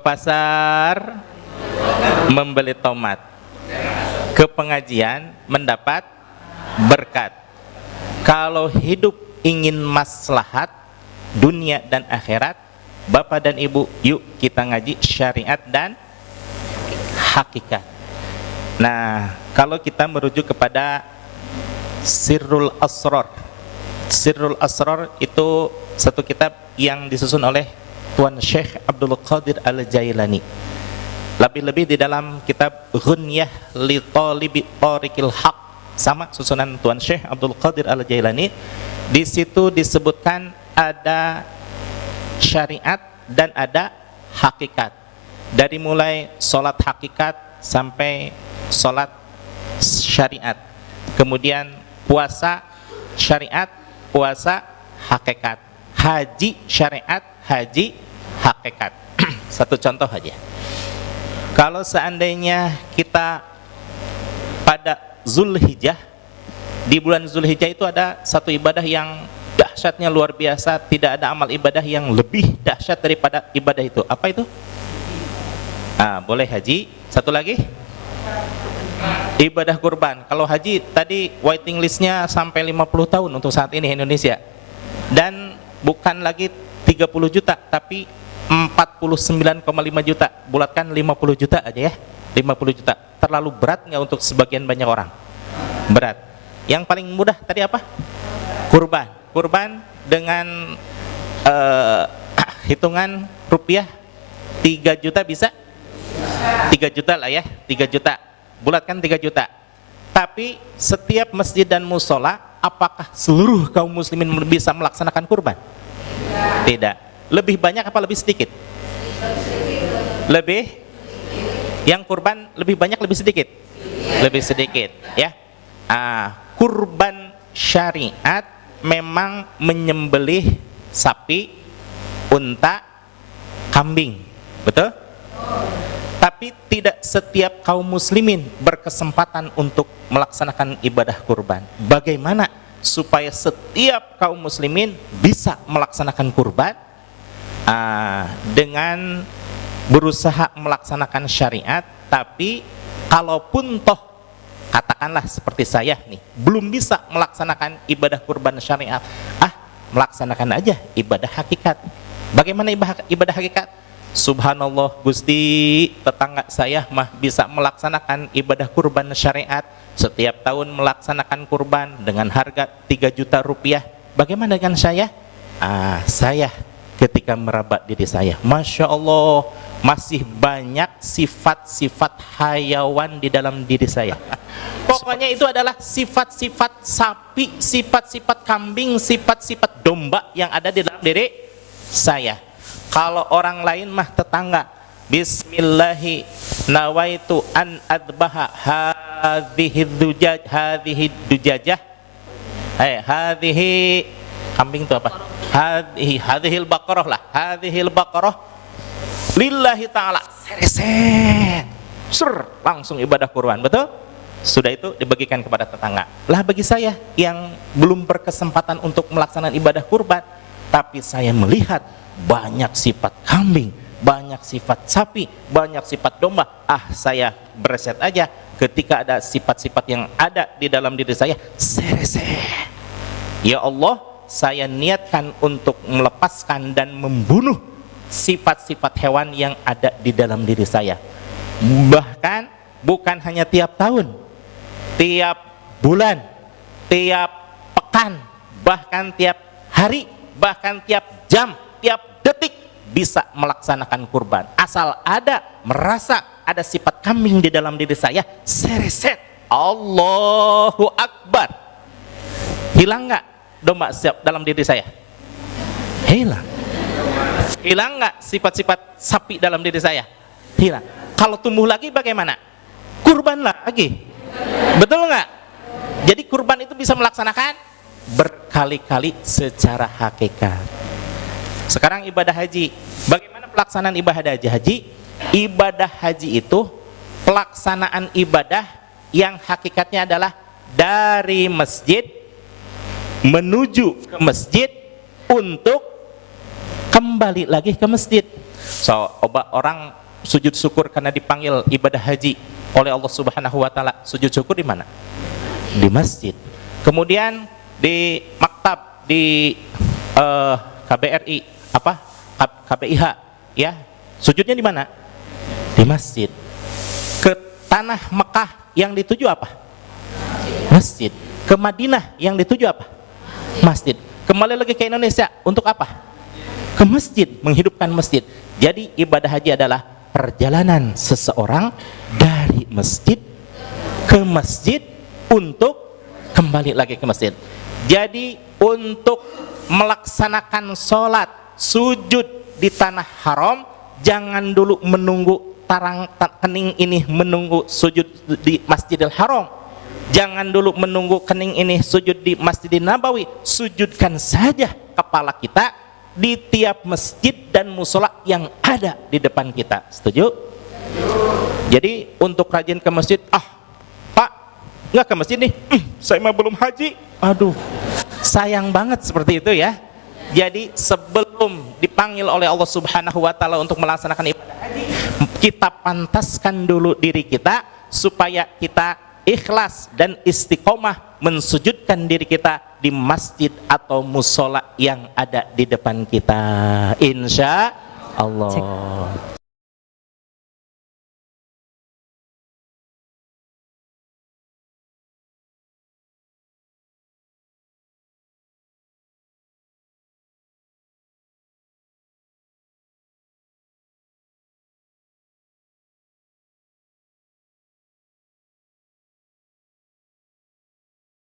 pasar membeli tomat, ke pengajian mendapat berkat. Kalau hidup ingin maslahat dunia dan akhirat, Bapak dan Ibu, yuk kita ngaji syariat dan hakikat. Nah, kalau kita merujuk kepada Sirrul Asrar, Sirrul Asrar itu satu kitab yang disusun oleh Tuan Syekh Abdul Qadir Al-Jailani. Lebih-lebih di dalam kitab Ghunyah li Talibi Tariqil Haq, sama susunan Tuan Syekh Abdul Qadir Al-Jailani. Di situ disebutkan ada syariat dan ada hakikat. Dari mulai sholat hakikat sampai sholat syariat. Kemudian puasa syariat, puasa hakikat. Haji syariat, haji hakikat. Satu contoh aja. Kalau seandainya kita pada Zulhijjah, di bulan Zulhijjah itu ada satu ibadah yang dahsyatnya luar biasa. Tidak ada amal ibadah yang lebih dahsyat daripada ibadah itu. Apa itu? Boleh haji. Satu lagi, ibadah kurban. Kalau haji tadi waiting listnya sampai 50 tahun untuk saat ini Indonesia. Dan bukan lagi 30 juta, tapi 49,5 juta. Bulatkan 50 juta aja ya. 50 juta. Terlalu berat nggak untuk sebagian banyak orang? Berat. Yang paling mudah tadi apa? Kurban. Kurban dengan hitungan rupiah 3 juta bisa? 3 juta lah ya, 3 juta. Bulatkan 3 juta. Tapi setiap masjid dan musola, apakah seluruh kaum muslimin bisa melaksanakan kurban? Tidak. Lebih banyak apa lebih sedikit? Lebih. Yang kurban lebih banyak lebih sedikit? Lebih sedikit ya. Kurban syariat memang menyembelih sapi, unta, kambing. Betul? Tapi tidak setiap kaum muslimin berkesempatan untuk melaksanakan ibadah kurban. Bagaimana supaya setiap kaum muslimin bisa melaksanakan kurban? Dengan berusaha melaksanakan syariat, tapi kalaupun toh katakanlah seperti saya nih belum bisa melaksanakan ibadah kurban syariat, melaksanakan aja ibadah hakikat. Bagaimana ibadah hakikat? Subhanallah, Gusti, tetangga saya mah bisa melaksanakan ibadah kurban syariat, setiap tahun melaksanakan kurban dengan harga 3 juta rupiah. Bagaimana dengan saya? Saya ketika meraba diri saya, Masya Allah, masih banyak sifat-sifat hayawan di dalam diri saya. Pokoknya itu adalah sifat-sifat sapi, sifat-sifat kambing, sifat-sifat domba yang ada di dalam diri saya. Kalau orang lain mah tetangga, Bismillahi nawaitu an adbaha hadhihi dujajah. Hadhihi kambing itu apa? Hadhil baqarah lah, hadhil baqarah lillahi ta'ala. Sereset. Langsung ibadah kurban, betul? Sudah itu dibagikan kepada tetangga. Lah bagi saya yang belum berkesempatan untuk melaksanakan ibadah kurban, tapi saya melihat banyak sifat kambing, banyak sifat sapi, banyak sifat domba, saya bereset aja. Ketika ada sifat-sifat yang ada di dalam diri saya, sereset. Ya Allah, saya niatkan untuk melepaskan dan membunuh sifat-sifat hewan yang ada di dalam diri saya. Bahkan bukan hanya tiap tahun, tiap bulan, tiap pekan, bahkan tiap hari, bahkan tiap jam, tiap detik bisa melaksanakan kurban. Asal ada merasa ada sifat kambing di dalam diri saya, sereset. Allahu Akbar. Hilang nggak domba dalam diri saya? Hilang. Hilang nggak sifat-sifat sapi dalam diri saya? Hilang. Kalau tumbuh lagi bagaimana? Kurban lagi. Betul nggak? Jadi kurban itu bisa melaksanakan berkali-kali secara hakikat. Sekarang ibadah haji. Bagaimana pelaksanaan ibadah haji? Ibadah haji itu pelaksanaan ibadah yang hakikatnya adalah dari masjid menuju ke masjid untuk kembali lagi ke masjid. Orang sujud syukur karena dipanggil ibadah haji oleh Allah Subhanahu wa taala. Sujud syukur di mana? Di masjid. Kemudian di maktab, di KBRI KBIH ya, sujudnya di mana? Di masjid. Ke tanah Mekah yang dituju apa? Masjid. Ke Madinah yang dituju apa? Masjid. Kembali lagi ke Indonesia untuk apa? Ke masjid, menghidupkan masjid. Jadi ibadah haji adalah perjalanan seseorang dari masjid ke masjid untuk kembali lagi ke masjid. Jadi untuk melaksanakan sholat sujud di tanah haram, jangan dulu menunggu kening ini menunggu sujud di Masjidil Haram. Jangan dulu menunggu kening ini sujud di Masjidil Nabawi. Sujudkan saja kepala kita di tiap masjid dan musola yang ada di depan kita. Setuju? Jadi untuk rajin ke masjid, Pak, nggak ke masjid nih, saya mah belum haji. Aduh, sayang banget seperti itu ya. Jadi sebelum dipanggil oleh Allah Subhanahu wa taala untuk melaksanakan ibadah haji, kita pantaskan dulu diri kita supaya kita ikhlas dan istiqomah mensujudkan diri kita di masjid atau musola yang ada di depan kita, insya Allah.